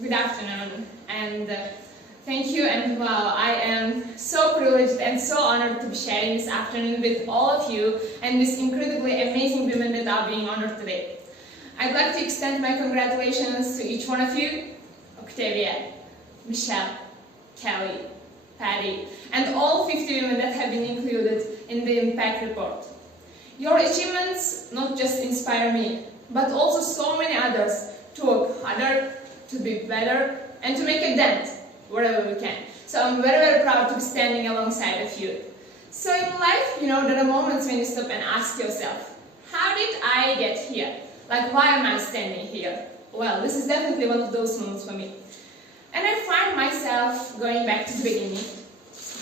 Good afternoon, and thank you, and wow, I am so privileged and so honored to be sharing this afternoon with all of you and these incredibly amazing women that are being honored today. I'd like to extend my congratulations to each one of you, Octavia, Michelle, Kelly, Patty, and all 50 women that have been included in the Impact Report. Your achievements not just inspire me, but also so many others to work harder, to be better, and to make a dent wherever we can. So I'm very, very proud to be standing alongside of you. So in life, there are moments when you stop and ask yourself, how did I get here? Like, why am I standing here? Well, this is definitely one of those moments for me. And I find myself going back to the beginning,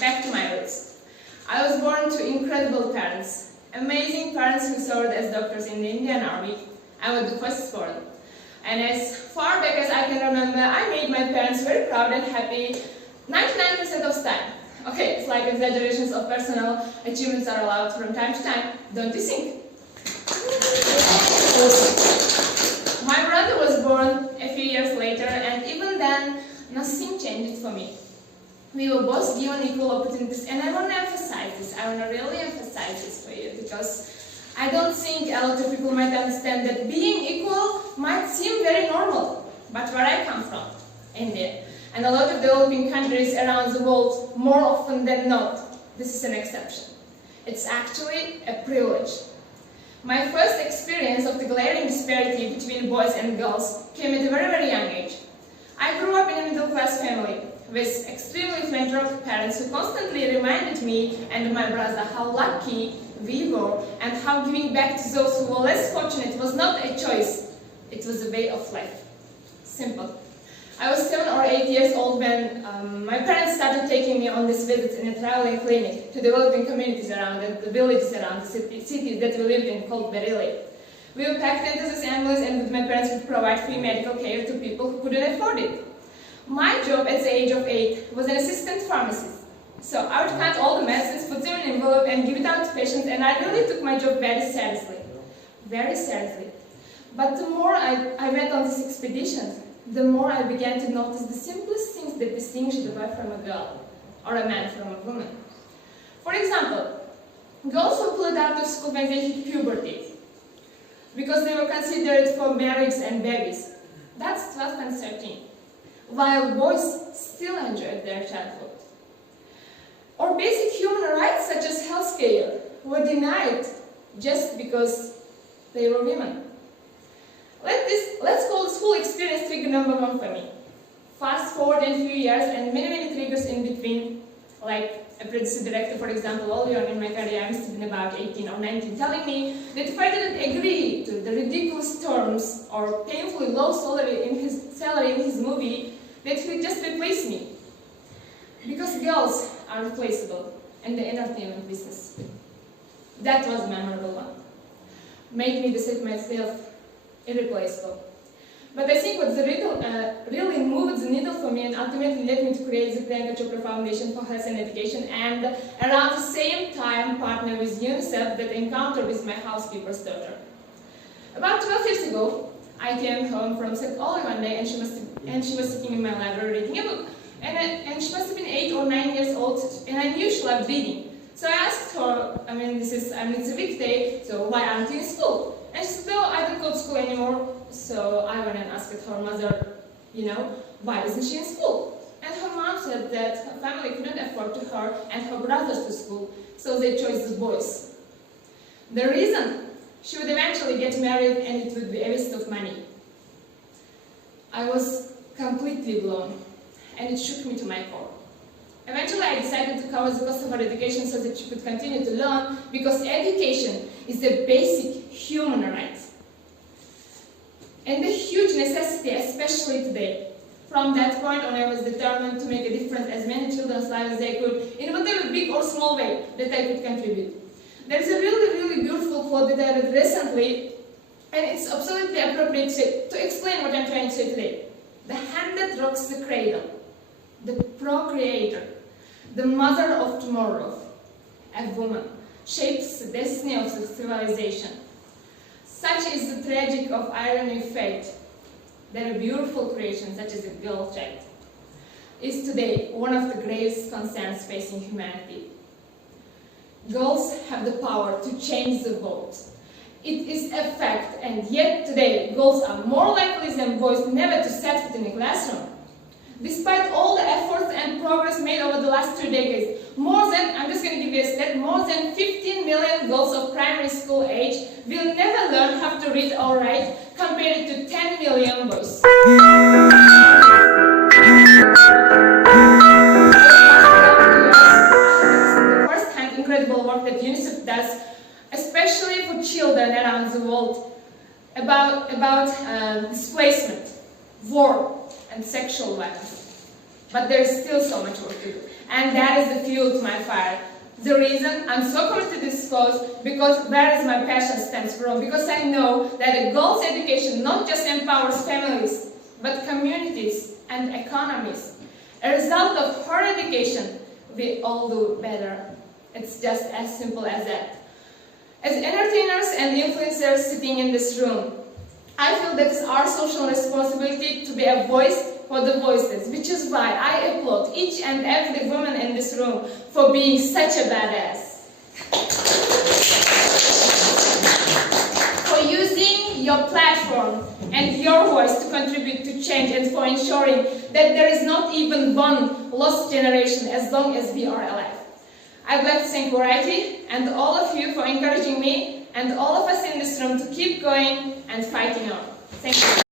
back to my roots. I was born to incredible parents, amazing parents who served as doctors in the Indian Army. I was the first born. And as far back as I can remember, I made my parents very proud and happy 99% of the time. Okay, it's like exaggerations of personal achievements are allowed from time to time, don't you think? My brother was born a few years later, and even then, nothing changed for me. We were both given equal opportunities, and I want to emphasize this. I want to really emphasize this for you, because I don't think a lot of people might understand that being equal might seem very normal. But where I come from, India, and a lot of developing countries around the world, more often than not, this is an exception. It's actually a privilege. My first experience of the glaring disparity between boys and girls came at a very, very young age. I grew up in a middle-class family with extremely philanthropic parents who constantly reminded me and my brother how lucky we were and how giving back to those who were less fortunate was not a choice, it was a way of life. Simple. I was 7 or 8 years old when my parents started taking me on these visits in a traveling clinic to developing communities around the villages around the cities that we lived in called Berili. We were packed into this ambulance, and with my parents would provide free medical care to people who couldn't afford it. My job at the age of 8 was an assistant pharmacist. So I would count all the medicines, put them in an envelope and give it out to patients, and I really took my job very seriously. Very seriously. But the more I went on these expeditions, the more I began to notice the simplest things that distinguish a boy from a girl, or a man from a woman. For example, girls were pulled out of school when they hit puberty, because they were considered for marriage and babies. That's 12 and 13. While boys still enjoyed their childhood. Or basic human rights such as healthcare were denied just because they were women. Let's call this whole experience trigger number 1 for me. Fast forward in a few years and many, many triggers in between, like a producer director, for example, early on in my career, I must have been about 18 or 19, telling me that if I didn't agree to the ridiculous terms or painfully low salary in his movie, that he would just replace me. Because girls are replaceable in the entertainment business. That was a memorable one. Made me decide myself irreplaceable. But I think what really moved the needle for me and ultimately led me to create the Priyanka Chopra Foundation for Health and Education, and around the same time partner with UNICEF that encounter with my housekeeper's daughter. About 12 years ago, I came home from St. Oli one day, and she was sitting in my library reading a book. And she must have been 8 or 9 years old, and I knew she loved reading. So I asked her, it's a weekday, so why aren't you in school? And she said, no, I don't go to school anymore. So I went and asked her mother, why isn't she in school? And her mom said that her family couldn't afford to her and her brothers to school, so they chose the boys. The reason? She would eventually get married and it would be a waste of money. I was completely blown, and it shook me to my core. Eventually I decided to cover the cost of her education so that she could continue to learn, because education is a basic human right. And a huge necessity, especially today. From that point on, I was determined to make a difference as many children's lives as I could, in whatever big or small way that I could contribute. There's a really, really beautiful quote that I read recently, and it's absolutely appropriate to explain what I'm trying to say today. The hand that rocks the cradle, the procreator, the mother of tomorrow, a woman, shapes the destiny of the civilization. Such is the tragic of irony of fate, that a beautiful creation such as a girl child is today one of the gravest concerns facing humanity. Girls have the power to change the world. It is a fact, and yet today girls are more likely than boys never to set foot in a classroom. Despite all the efforts and progress made over the last 2 decades, I'm just going to give you a stat, more than 15 million girls of primary school age will never learn how to read or write, compared to 10 million boys. The first-hand incredible work that UNICEF does, especially for children around the world, about displacement, war, and sexual violence. But there is still so much work to do. And that is the fuel to my fire. The reason I'm so committed to this cause, because where is my passion stems from, because I know that a girl's education not just empowers families, but communities and economies. A result of her education, we all do better. It's just as simple as that. As entertainers and influencers sitting in this room, I feel that it's our social responsibility to be a voice for the voiceless, which is why I applaud each and every woman in this room for being such a badass. For using your platform and your voice to contribute to change, and for ensuring that there is not even one lost generation as long as we are alive. I'd like to thank Variety and all of you for encouraging me and all of us in this room to keep going and fighting on. Thank you.